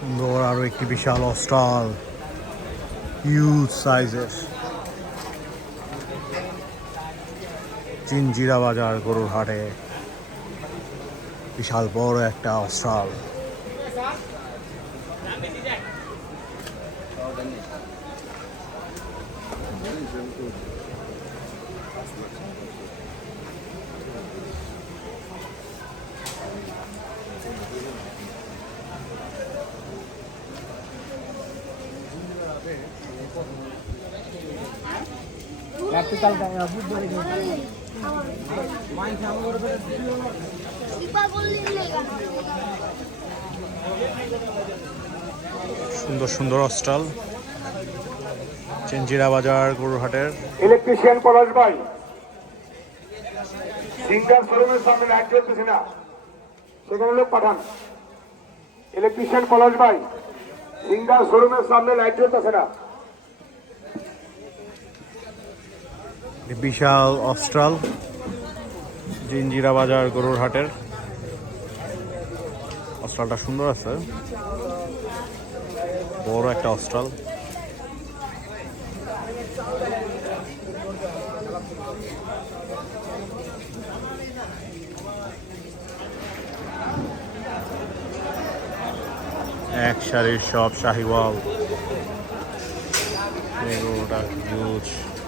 সুন্দর আরও একটি বিশাল অস্টাল হিউজ সাইজের চিনজিরা বাজার গরুর হাটে। বিশাল বড় একটা অস্ট্রাল। সুন্দর সুন্দর অস্ট্রাল। চিনজিরা বাজার গরুর হাটের ইলেকট্রিশিয়ান পলাশ ভাই। সিঙ্গার শোরুমের সামনে লাইট জ্বলতেছে না। সেখানে লোক পাঠান। ইলেকট্রিশিয়ান পলাশ ভাই। সিঙ্গার শোরুমের সামনে লাইট জ্বলতেছে না। বিশাল অস্ট্রাল জিঞ্জিরা বাজার, গরুর হাটের। অস্ট্রালটা সুন্দর আছে। বড় একটা অস্ট্রাল। এক সারির সব শাহিওয়াল। এগুলোটা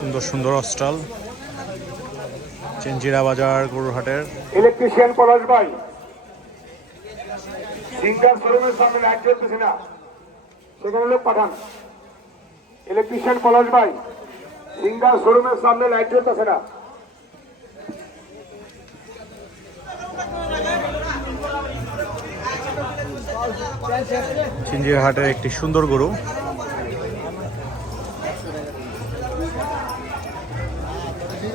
সুন্দর সুন্দর অস্ট্রাল। চেঞ্জিরা বাজার গরুরহাটের। ইলেকট্রিশিয়ান পলাশ ভাই। সিঙ্গার শোরুমের সামনে লাইট জ্বলতেছে না। সেখানে লোক পাঠান। ইলেকট্রিশিয়ান পলাশ ভাই। সিঙ্গার শোরুমের সামনে লাইট জ্বলতেছে না। চিঞ্জিরা হাটের একটি সুন্দর গরু।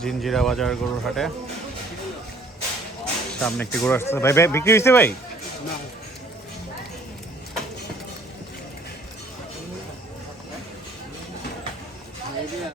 জিঞ্জিরা বাজার গরুর হাটে। সামনে একটি গরু আসছে ভাই ভাই বিক্রি হয়েছে ভাই?